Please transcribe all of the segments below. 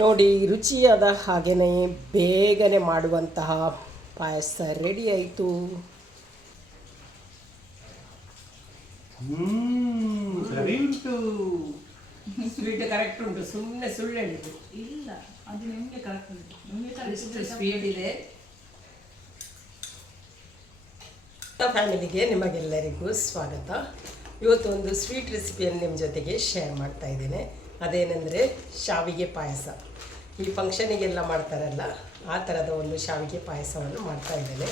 ನೋಡಿ, ರುಚಿಯಾದ ಹಾಗೆಯೇ ಬೇಗನೆ ಮಾಡುವಂತಹ ಪಾಯಸ ರೆಡಿ ಆಯಿತು. ಸರಿ ಉಂಟು. ಸ್ವೀಟ್ ಕರೆಕ್ಟ್ ಉಂಟು, ಸುಮ್ಮನೆ ಸುಳ್ಳು ಹೇಳಿದ್ದು ಇಲ್ಲ, ಅದು ನಿಮಗೆ ಕರೆಕ್ಟ್ ಉಂಟು. ನಿಮಗೆ ಇಷ್ಟು ಕರೆಕ್ಟ್ ಸ್ವೀಟ್ ಇದೆ. ಫ್ಯಾಮಿಲಿಗೆ ನಿಮಗೆಲ್ಲರಿಗೂ ಸ್ವಾಗತ. ಇವತ್ತು ಒಂದು ಸ್ವೀಟ್ ರೆಸಿಪಿಯನ್ನು ನಿಮ್ಮ ಜೊತೆಗೆ ಶೇರ್ ಮಾಡ್ತಾ ಇದ್ದೇನೆ. ಅದೇನೆಂದರೆ ಶಾವಿಗೆ ಪಾಯಸ. ಈ ಫಂಕ್ಷನಿಗೆಲ್ಲ ಮಾಡ್ತಾರಲ್ಲ, ಆ ಥರದ ಒಂದು ಶಾವಿಗೆ ಪಾಯಸವನ್ನು ಮಾಡ್ತಾ ಇದ್ದೇನೆ.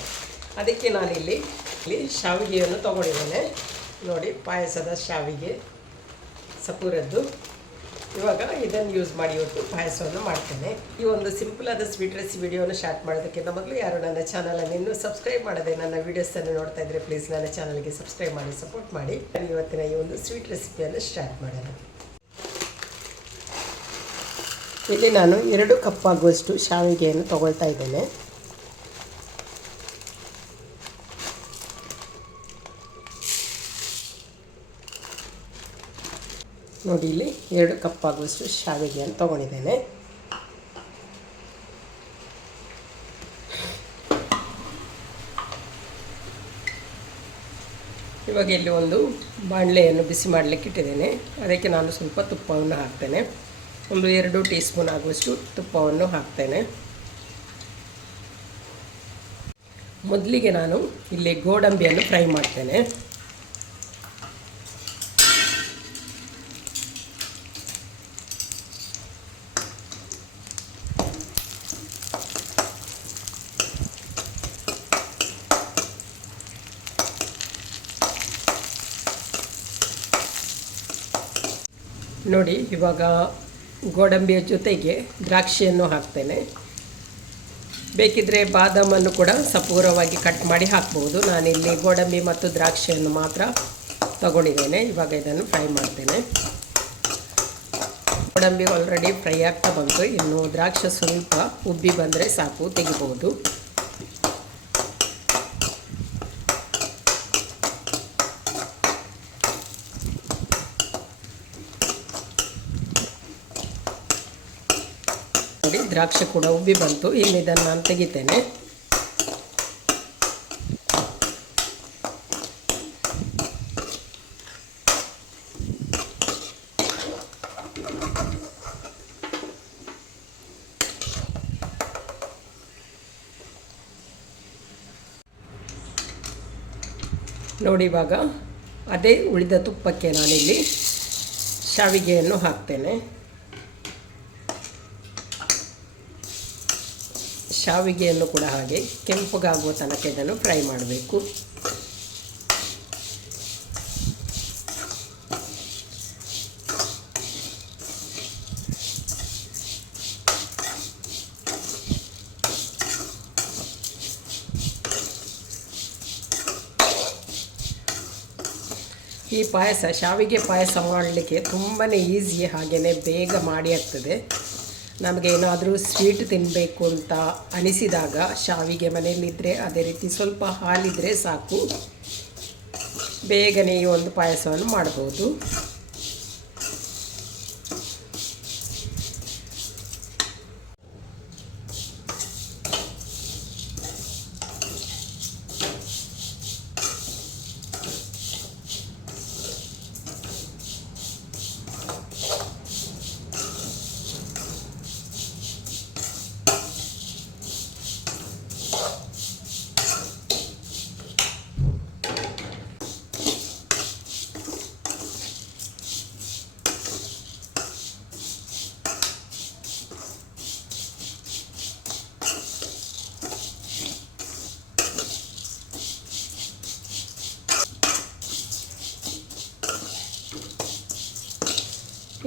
ಅದಕ್ಕೆ ನಾನಿಲ್ಲಿ ಶಾವಿಗೆಯನ್ನು ತೊಗೊಂಡಿದ್ದೇನೆ. ನೋಡಿ, ಪಾಯಸದ ಶಾವಿಗೆ ಸಪೂರದ್ದು. ಇವಾಗ ಇದನ್ನು ಯೂಸ್ ಮಾಡಿ ಇವತ್ತು ಪಾಯಸವನ್ನು ಮಾಡ್ತೇನೆ. ಈ ಒಂದು ಸಿಂಪಲಾದ ಸ್ವೀಟ್ ರೆಸಿಪಿ ವಿಡಿಯೋನ ಸ್ಟಾರ್ಟ್ ಮಾಡೋದಕ್ಕಿಂತ ಮೊದಲು ಯಾರು ನನ್ನ ಚಾನಲನ್ನು ಇನ್ನೂ ಸಬ್ಸ್ಕ್ರೈಬ್ ಮಾಡದೆ ನನ್ನ ವೀಡಿಯೋಸನ್ನು ನೋಡ್ತಾ ಇದ್ದರೆ ಪ್ಲೀಸ್ ನನ್ನ ಚಾನಲ್ಗೆ ಸಬ್ಸ್ಕ್ರೈಬ್ ಮಾಡಿ ಸಪೋರ್ಟ್ ಮಾಡಿ. ಇವತ್ತಿನ ಈ ಒಂದು ಸ್ವೀಟ್ ರೆಸಿಪಿಯನ್ನು ಸ್ಟಾರ್ಟ್ ಮಾಡೋಣ. ಇಲ್ಲಿ ನಾನು 2 ಕಪ್ ಆಗುವಷ್ಟು ಶಾವಿಗೆಯನ್ನು ತಗೊಳ್ತಾ ಇದ್ದೇನೆ. ನೋಡಿ, ಇಲ್ಲಿ 2 ಕಪ್ ಆಗುವಷ್ಟು ಶಾವಿಗೆಯನ್ನು ತಗೊಂಡಿದ್ದೇನೆ. ಇವಾಗ ಇಲ್ಲಿ ಒಂದು ಬಾಣಲೆಯನ್ನು ಬಿಸಿ ಮಾಡಲಿಕ್ಕೆ ಇಟ್ಟಿದ್ದೇನೆ. ಅದಕ್ಕೆ ನಾನು ಸ್ವಲ್ಪ ತುಪ್ಪವನ್ನು ಹಾಕ್ತೇನೆ. ಒಂದು 2 ಟೀ ಸ್ಪೂನ್ ಆಗುವಷ್ಟು ತುಪ್ಪವನ್ನು ಹಾಕ್ತೇನೆ. ಮೊದಲಿಗೆ ನಾನು ಇಲ್ಲಿ ಗೋಡಂಬಿಯನ್ನು ಫ್ರೈ ಮಾಡ್ತೇನೆ. ನೋಡಿ, ಇವಾಗ ಗೋಡಂಬಿಯ ಜೊತೆಗೆ ದ್ರಾಕ್ಷಿಯನ್ನು ಹಾಕ್ತೇನೆ. ಬೇಕಿದ್ದರೆ ಬಾದಾಮನ್ನು ಕೂಡ ಸಪೂರವಾಗಿ ಕಟ್ ಮಾಡಿ ಹಾಕ್ಬೋದು. ನಾನಿಲ್ಲಿ ಗೋಡಂಬಿ ಮತ್ತು ದ್ರಾಕ್ಷಿಯನ್ನು ಮಾತ್ರ ತಗೊಂಡಿದ್ದೇನೆ. ಇವಾಗ ಇದನ್ನು ಫ್ರೈ ಮಾಡ್ತೇನೆ. ಗೋಡಂಬಿ ಆಲ್ರೆಡಿ ಫ್ರೈ ಆಗ್ತಾ ಬಂತು. ಇನ್ನು ದ್ರಾಕ್ಷಿ ಸ್ವಲ್ಪ ಉಬ್ಬಿ ಬಂದರೆ ಸಾಕು, ತೆಗಿಬೋದು. ನೋಡಿ, ದ್ರಾಕ್ಷಿ ಕೂಡ ಉಬ್ಬಿ ಬಂತು. ಇನ್ನು ಇದನ್ನು ನಾನು ತೆಗಿತೇನೆ. ನೋಡಿ, ಇವಾಗ ಅದೇ ಉಳಿದ ತುಪ್ಪಕ್ಕೆ ನಾನಿಲ್ಲಿ ಶಾವಿಗೆಯನ್ನು ಹಾಕ್ತೇನೆ. ಶಾವಿಗೆಯನ್ನು ಕೂಡ ಹಾಗೆ ಕೆಂಪಗಾಗುವ ತನಕ ಇದನ್ನು ಫ್ರೈ ಮಾಡಬೇಕು. ಈ ಪಾಯಸ, ಶಾವಿಗೆ ಪಾಯಸ ಮಾಡಲಿಕ್ಕೆ ತುಂಬಾ ಈಸಿ, ಹಾಗೆಯೇ ಬೇಗ ಮಾಡಿ ಆಗ್ತದೆ. ನಮಗೆ ಏನಾದರೂ ಸ್ವೀಟ್ ತಿನ್ನಬೇಕು ಅಂತ ಅನಿಸಿದಾಗ ಶಾವಿಗೆ ಮನೆಯಲ್ಲಿದ್ದರೆ, ಅದೇ ರೀತಿ ಸ್ವಲ್ಪ ಹಾಲಿದ್ರೆ ಸಾಕು, ಬೇಗನೆ ಈ ಒಂದು ಪಾಯಸವನ್ನು ಮಾಡ್ಬೋದು.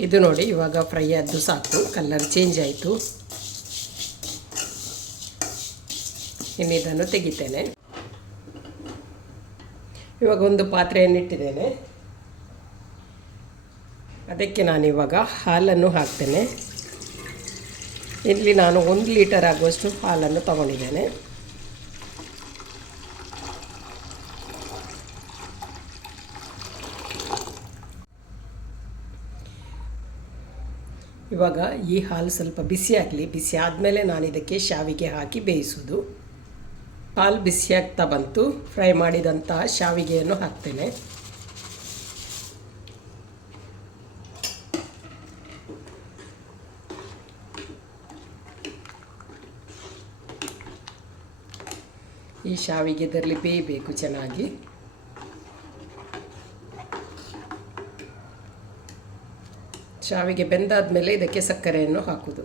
ಇದು ನೋಡಿ, ಇವಾಗ ಫ್ರೈ ಆದ್ದು ಸಾಕು, ಕಲರ್ ಚೇಂಜ್ ಆಯಿತು. ಇನ್ನು ಇದನ್ನು ತೆಗಿತೇನೆ. ಇವಾಗ ಒಂದು ಪಾತ್ರೆಯನ್ನು ಇಟ್ಟಿದ್ದೇನೆ. ಅದಕ್ಕೆ ನಾನಿವಾಗ ಹಾಲನ್ನು ಹಾಕ್ತೇನೆ. ಇಲ್ಲಿ ನಾನು 1 ಲೀಟರ್ ಆಗುವಷ್ಟು ಹಾಲನ್ನು ತಗೊಂಡಿದ್ದೇನೆ. ಇವಾಗ ಈ ಹಾಲು ಸ್ವಲ್ಪ ಬಿಸಿ ಆಗಲಿ. ಬಿಸಿ ಆದಮೇಲೆ ನಾನು ಇದಕ್ಕೆ ಶಾವಿಗೆ ಹಾಕಿ ಬೇಯಿಸೋದು. ಹಾಲು ಬಿಸಿ ಆಗ್ತಾ ಬಂತು. ಫ್ರೈ ಮಾಡಿದಂತಹ ಶಾವಿಗೆಯನ್ನು ಹಾಕ್ತೇನೆ. ಈ ಶಾವಿಗೆ ಇದರಲ್ಲಿ ಬೇಯಬೇಕು ಚೆನ್ನಾಗಿ. ಶಾವಿಗೆ ಬೆಂದಾದ ಮೇಲೆ ಇದಕ್ಕೆ ಸಕ್ಕರೆಯನ್ನು ಹಾಕುವುದು.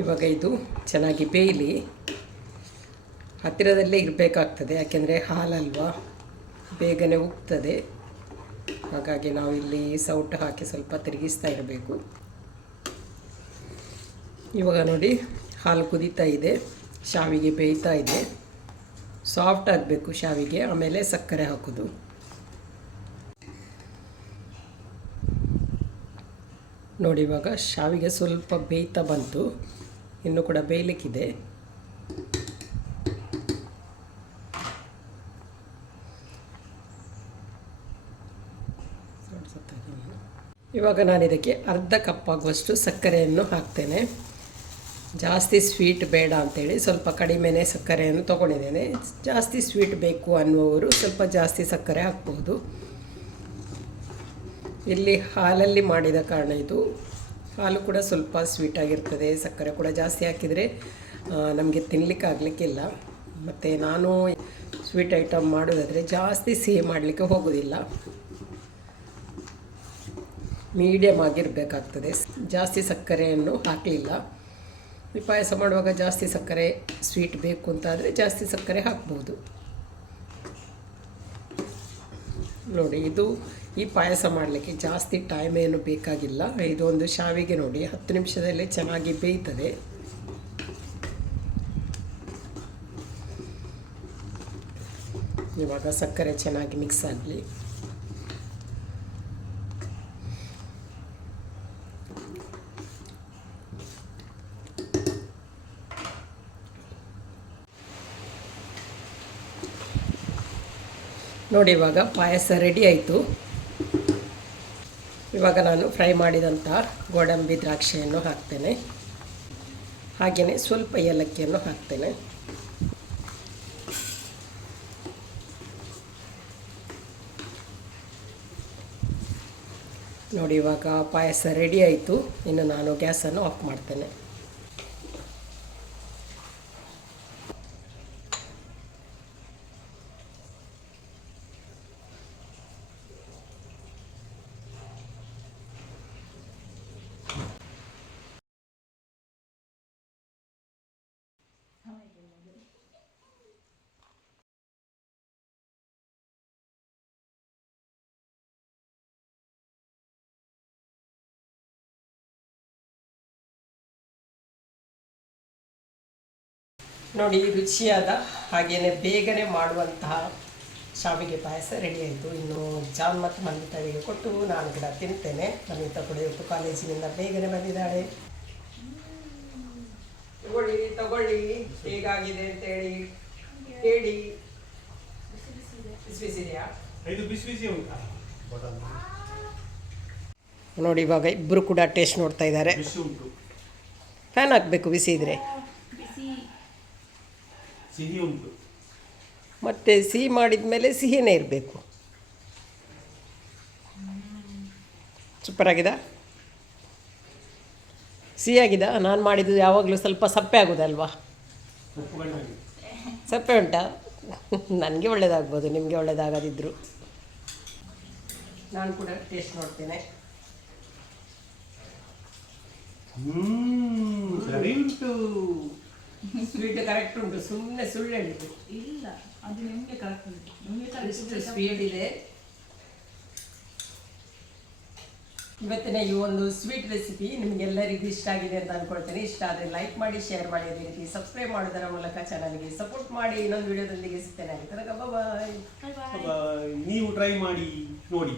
ಇವಾಗ ಇದು ಚೆನ್ನಾಗಿ ಬೇಯಲಿ. ಹತ್ತಿರದಲ್ಲೇ ಇರಬೇಕಾಗ್ತದೆ, ಯಾಕೆಂದರೆ ಹಾಲಲ್ವಾ ಬೇಗನೆ ಉಗ್ತದೆ. ಹಾಗಾಗಿ ನಾವು ಇಲ್ಲಿ ಸೌಟು ಹಾಕಿ ಸ್ವಲ್ಪ ತಿರುಗಿಸ್ತಾ ಇರಬೇಕು. ಇವಾಗ ನೋಡಿ ಹಾಲು ಕುದೀತಾ ಇದೆ, ಶಾವಿಗೆ ಬೇಯ್ತಾ ಇದೆ. ಸಾಫ್ಟ್ ಆಗಬೇಕು ಶಾವಿಗೆ, ಆಮೇಲೆ ಸಕ್ಕರೆ ಹಾಕೋದು. ನೋಡಿ ಇವಾಗ ಶಾವಿಗೆ ಸ್ವಲ್ಪ ಬೇಯ್ತಾ ಬಂತು, ಇನ್ನೂ ಕೂಡ ಬೇಯಲಿಕ್ಕಿದೆ. ಇವಾಗ ನಾನು ಇದಕ್ಕೆ ಅರ್ಧ ಕಪ್ ಆಗುವಷ್ಟು ಸಕ್ಕರೆಯನ್ನು ಹಾಕ್ತೇನೆ. ಜಾಸ್ತಿ ಸ್ವೀಟ್ ಬೇಡ ಅಂಥೇಳಿ ಸ್ವಲ್ಪ ಕಡಿಮೆನೇ ಸಕ್ಕರೆಯನ್ನು ತೊಗೊಂಡಿದ್ದೇನೆ. ಜಾಸ್ತಿ ಸ್ವೀಟ್ ಬೇಕು ಅನ್ನುವವರು ಸ್ವಲ್ಪ ಜಾಸ್ತಿ ಸಕ್ಕರೆ ಹಾಕ್ಬೋದು. ಇಲ್ಲಿ ಹಾಲಲ್ಲಿ ಮಾಡಿದ ಕಾರಣ ಇದು ಹಾಲು ಕೂಡ ಸ್ವಲ್ಪ ಸ್ವೀಟಾಗಿರ್ತದೆ. ಸಕ್ಕರೆ ಕೂಡ ಜಾಸ್ತಿ ಹಾಕಿದರೆ ನಮಗೆ ತಿನ್ನಲಿಕ್ಕಾಗಲಿಕ್ಕಿಲ್ಲ. ಮತ್ತು ನಾನು ಸ್ವೀಟ್ ಐಟಮ್ ಮಾಡೋದಾದರೆ ಜಾಸ್ತಿ ಸಿಹಿ ಮಾಡಲಿಕ್ಕೆ ಹೋಗೋದಿಲ್ಲ, ಮೀಡಿಯಮ್ ಆಗಿರಬೇಕಾಗ್ತದೆ. ಜಾಸ್ತಿ ಸಕ್ಕರೆಯನ್ನು ಹಾಕಲಿಲ್ಲ. ಈ ಪಾಯಸ ಮಾಡುವಾಗ ಜಾಸ್ತಿ ಸಕ್ಕರೆ ಸ್ವೀಟ್ ಬೇಕು ಅಂತಾದರೆ ಜಾಸ್ತಿ ಸಕ್ಕರೆ ಹಾಕ್ಬೋದು. ನೋಡಿ ಇದು ಈ ಪಾಯಸ ಮಾಡಲಿಕ್ಕೆ ಜಾಸ್ತಿ ಟೈಮ್ ಏನು ಬೇಕಾಗಿಲ್ಲ. ಇದೊಂದು ಶಾವಿಗೆ ನೋಡಿ 10 ನಿಮಿಷದಲ್ಲೇ ಚೆನ್ನಾಗಿ ಬೇಯ್ತದೆ. ಇವಾಗ ಸಕ್ಕರೆ ಚೆನ್ನಾಗಿ ಮಿಕ್ಸ್ ಆಗಲಿ. ನೋಡಿ ಇವಾಗ ಪಾಯಸ ರೆಡಿ ಆಯಿತು. ಇವಾಗ ನಾನು ಫ್ರೈ ಮಾಡಿದಂಥ ಗೋಡಂಬಿ ದ್ರಾಕ್ಷಿಯನ್ನು ಹಾಕ್ತೇನೆ. ಹಾಗೆಯೇ ಸ್ವಲ್ಪ ಏಲಕ್ಕಿಯನ್ನು ಹಾಕ್ತೇನೆ. ನೋಡಿ ಇವಾಗ ಪಾಯಸ ರೆಡಿ ಆಯಿತು. ಇನ್ನು ನಾನು ಗ್ಯಾಸನ್ನು ಆಫ್ ಮಾಡ್ತೇನೆ. ನೋಡಿ ರುಚಿಯಾದ ಹಾಗೆಯೇ ಬೇಗನೆ ಮಾಡುವಂತಹ ಶಾವಿಗೆ ಪಾಯಸ ರೆಡಿ ಆಯಿತು. ಇನ್ನು ಜಾನ್ ಮತ್ತು ಮನ್ವಿತಾಳಿಗೆ ಕೊಟ್ಟು ನಾನು ಕೂಡ ತಿಂತೇನೆ. ಮನ್ವಿತಾ ಕೂಡ ಇವತ್ತು ಕಾಲೇಜಿನಿಂದ ಬೇಗನೆ ಬಂದಿದ್ದಾಳೆ. ತಗೊಳ್ಳಿ ಹೇಗಾಗಿದೆ ಅಂತೇಳಿ ಹೇಳಿ. ಬಿಸಿಬಿಸಿದೆಯಾ? ನೋಡಿ ಇವಾಗ ಇಬ್ಬರು ಕೂಡ ಟೇಸ್ಟ್ ನೋಡ್ತಾ ಇದ್ದಾರೆ. ಫ್ಯಾನ್ ಹಾಕಬೇಕು ಬಿಸಿ ಇದ್ರೆ. ಸಿಹಿ ಉಂಟು, ಮತ್ತೆ ಸಿಹಿ ಮಾಡಿದ ಮೇಲೆ ಸಿಹಿನೇ ಇರಬೇಕು. ಸೂಪರ್ ಆಗಿದೆ. ಸಿಹಿಯಾಗಿದಾ? ನಾನು ಮಾಡಿದ್ದು ಯಾವಾಗಲೂ ಸ್ವಲ್ಪ ಸಪ್ಪೆ ಆಗೋದಲ್ವಾ? ಸಪ್ಪೆ ಉಂಟಾ? ನನಗೆ ಒಳ್ಳೆಯದಾಗ್ಬೋದು, ನಿಮಗೆ ಒಳ್ಳೆಯದಾಗದಿದ್ರು. ನಾನು ಕೂಡ ಟೇಸ್ಟ್ ನೋಡ್ತೇನೆ. ಸರಿ ಉಂಟು. ಸ್ವೀಟ್ ಕರೆಕ್ಟ್ ಉಂಟು, ಸುಮ್ಮನೆ ಸುಳ್ಳು ಹೇಳಿದ್ದು ಇಲ್ಲ, ಅದು ನಿಮಗೆ ಕರೆಕ್ಟ್ ಉಂಟು. ನಿಮಗೆ ಇಷ್ಟು ಸ್ವೀಟ್ ಇದೆ. ಇವತ್ತಿನ ಈ ಒಂದು ಸ್ವೀಟ್ ರೆಸಿಪಿ ನಿಮಗೆಲ್ಲರಿಗೂ ಇಷ್ಟ ಆಗಿದೆ ಅಂತ ಅಂದ್ಕೊಳ್ತೇನೆ. ಇಷ್ಟ ಆದರೆ ಲೈಕ್ ಮಾಡಿ, ಶೇರ್ ಮಾಡಿ, ಅದೇ ರೀತಿ ಸಬ್ಸ್ಕ್ರೈಬ್ ಮಾಡೋದರ ಮೂಲಕ ಚಾನಲ್ಗೆ ಸಪೋರ್ಟ್ ಮಾಡಿ. ಇನ್ನೊಂದು ವಿಡಿಯೋದೊಂದಿಗೆ ಸಿಗ್ತೇನೆ. ಬಾಯ್. ನೀವು ಟ್ರೈ ಮಾಡಿ ನೋಡಿ.